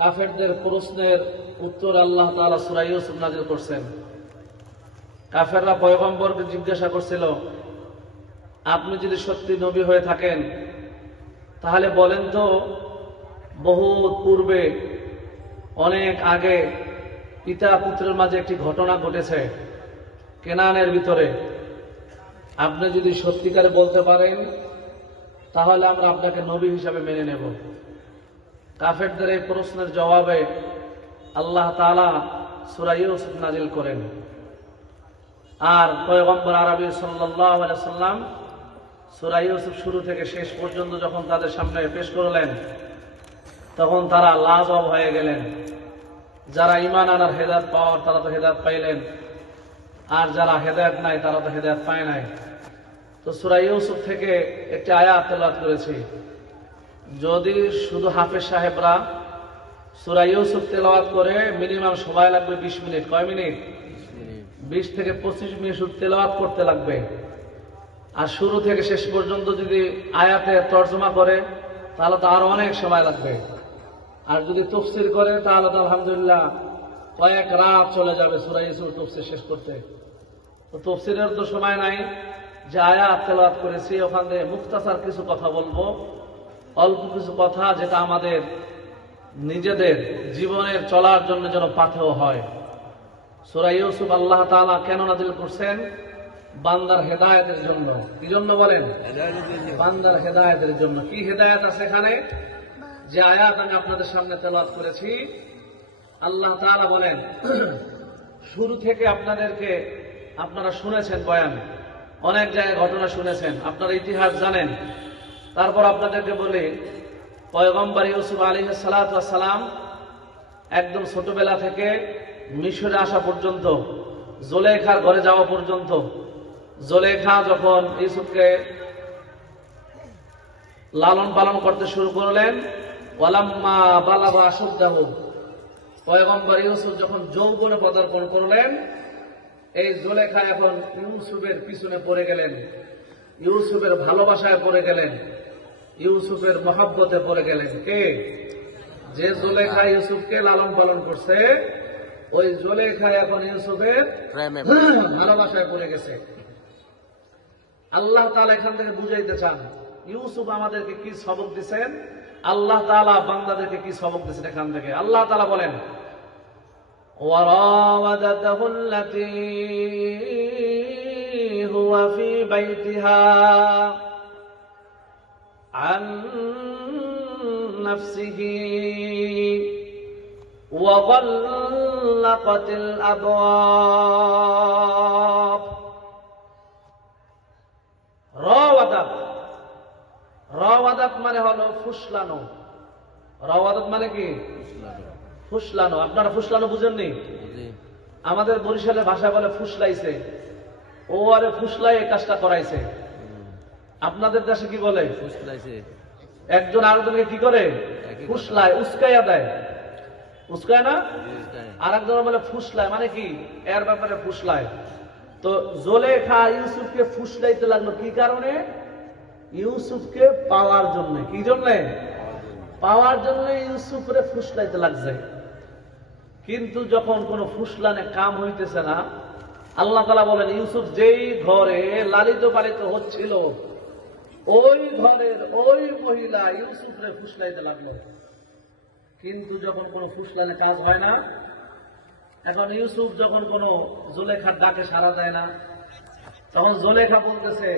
কাফেরদের প্রশ্নের উত্তর আল্লাহ তাআলা সূরা ইউসুফ নাযিল করছেন। কাফেররা পয়গম্বরকে জিজ্ঞাসা করছিল, আপনি যদি সত্যি নবী হয়ে থাকেন তাহলে বলেন তো, বহুত পূর্বে অনেক আগে পিতা পুত্রের মাঝে একটি ঘটনা ঘটেছে কেনানের ভিতরে। আপনি যদি সত্যিকারে বলতে পারেন তাহলে আমরা আপনাকে নবী হিসাবে মেনে নেব। কাফেরদের এই প্রশ্নের জবাবে আল্লাহ তাআলা সূরা ইউসুফ নাযিল করেন। আর পয়গম্বর আরবি সাল্লাল্লাহু আলাইহি ওয়াসাল্লাম সূরা ইউসুফ শুরু থেকে শেষ পর্যন্ত যখন তাদের সামনে পেশ করলেন তখন তারা লাজবাব হয়ে গেলেন। যারা ঈমান আনার হেদায়েত পাওয়ার তারা তো হেদায়েত পাইলেন, আর যারা হেদায়েত নাই তারা তো হেদায়েত পায় নাই। তো সূরা ইউসুফ থেকে একটি আয়াত তেলাওয়াত করেছি। যদি শুধু হাফেজ সাহেবরা সূরা ইউসুফ তেলাওয়াত করে মিনিমাম সময় লাগবে 20 মিনিট। কয় মিনিট? 20 থেকে 25 মিনিট শুধু তেলাওয়াত করতে লাগবে। আর শুরু থেকে শেষ পর্যন্ত যদি আয়াতে তর্জমা করে তাহলে তো আরো অনেক সময় লাগবে। আর যদি তাফসীর করে তাহলে তো আলহামদুলিল্লাহ কয়েক রাত চলে যাবে সূরা ইউসুফ তাফসীর শেষ করতে। তো তাফসীরের তো সময় নাই যে আয়াত তেলাওয়াত করেছি ওখান থেকে মুখতাসার কিছু কথা বলবো, অল্প কিছু কথা যেটা আমাদের নিজেদের জীবনের চলার জন্য যেন পাথেয় হয়। সূরা ইউসুফ আল্লাহ তাআলা কেন নাযিল করছেন? বান্দার হেদায়েতের জন্য। কি জন্য বলেন? বান্দার হেদায়েতের জন্য। কি হেদায়েত আছে এখানে? যে আয়াত আমি আপনাদের সামনে তেলাওয়াত করেছি, আল্লাহ তাআলা বলেন, শুরু থেকে আপনারা শুনেছেন বয়ান, অনেক জায়গায় ঘটনা শুনেছেন, আপনারা ইতিহাস জানেন। তারপর আপনাদেরকে বলি, পয়গম্বর ইউসুফ আলাইহিস সালাতু ওয়াস সালাম একদম ছোটবেলা থেকে মিশরে আসা পর্যন্ত, জুলেখার ঘরে যাওয়া পর্যন্ত, জুলেখা যখন ইউসুফকে লালন পালন করতে শুরু করলেন, ওয়ালাম্মা বালাগা আশুদ্দাহু, পয়গম্বর ইউসুফ যখন যৌবনে পদার্পণ করলেন, এই জুলেখা এখন ইউসুফের পিছনে পড়ে গেলেন, ইউসুফের ভালোবাসায় পড়ে গেলেন, ইউসুফের মহব্বতে পড়ে গেলেন। কে? যে জুলেখা ইউসুফকে লালন পালন করছে, ওই জুলেখা এখন ইউসুফের ভালোবাসায় পড়ে গেছে। আল্লাহ তাআলা এখান থেকে বুঝাইতে চান, ইউসুফ আমাদেরকে কি সবক দিচ্ছেন, আল্লাহ তাআলা বান্দাদেরকে কি সবক দিচ্ছেন। এখান থেকে আল্লাহ তাআলা বলেন, ওয়ারাওয়াদাতাহু আল্লাতী হুয়া ফী বাইতিহা আন নাফসিহি ওয়া গাল্লাকাতিল আবওয়াব। রাওয়াদাত মানে হলো ফুসলানো। রাওয়াদাত মানে কি? ফুসলানো। আপনারা ফুসলানো বুঝেননি? আমাদের বরিশালের ভাষায় বলে ফুসলাইছে, ও আরে ফুসলাই এই কাজটা করাইছে। আপনাদের দেশে কি বলে? ফুসলাইছে। একজন আরেকজনকে কি করে? ফুসলায়, উস্কাইয়া দেয়। উস্কায় না? আর একজন বলে ফুসলায়, মানে কি? এর ব্যাপারে ফুসলায়। তো জুলেখা ইউসুফকে ফুসলাইতে লাগলো কি কারণে? ইউসুফকে পাওয়ার জন্য। কি জন্য? পাওয়ার জন্য ইউসুফরে ফুসলাইতে লাগছে। কিন্তু যখন কোন ফুসলানে কাম হইতেছে না, আল্লাহ তাআলা বলেন, ইউসুফ যেই ঘরে লালিত পালিত হচ্ছিল ওই ঘরের ওই মহিলা ইউসুফরে ফুসলাইতে লাগলো। কিন্তু যখন কোন ফুসলানে কাজ হয় না, এখন ইউসুফ যখন কোন জুলেখার ডাকে সাড়া দেয় না, তখন জুলেখা বলতেছে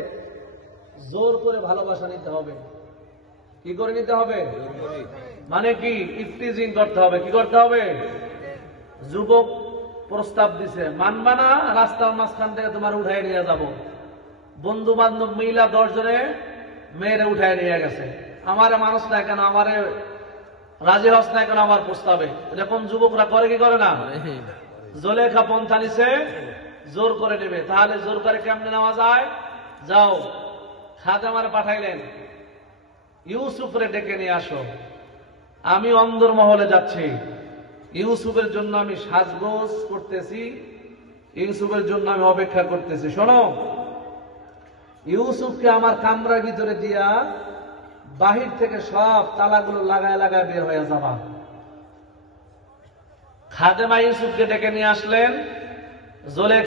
জোর করে ভালোবাসা নিতে হবে। কি করে নিতে হবে? মানে কি? ইফতিজিং করতে হবে। কি করতে হবে? যুবক প্রস্তাব দিছে, মানবা না, রাস্তার মাঝখান থেকে তোমার উঠাই নিয়ে যাব। বন্ধু বান্ধব মিলা 10 জনে মেয়েরে উঠাই নিয়ে গেছে, আমারে মানুষ না কেন, আমারে রাজি হস না কেন আমার প্রস্তাবে। এরকম যুবকরা করে কি করে না? জুলেখা পন্থা নিছে, জোর করে নেবে। তাহলে জোর করে কেমনে নেওয়া যায়? যাও, খাদেমারে পাঠাইলেন, ইউসুফরে ডেকে নিয়ে আসো, আমি অন্দরমহলে যাচ্ছি, ইউসুফের জন্য আমি সাজগোজ করতেছি, ইউসুফের জন্য আমি অপেক্ষা করতেছি। শোনো, ইউসুফকে আমার কামরার ভিতরে দিয়া বাহির থেকে সব তালাগুলো লাগায় লাগায় বের হয়ে যাবা। খাদেমা ইউসুফকে ডেকে নিয়ে আসলেন।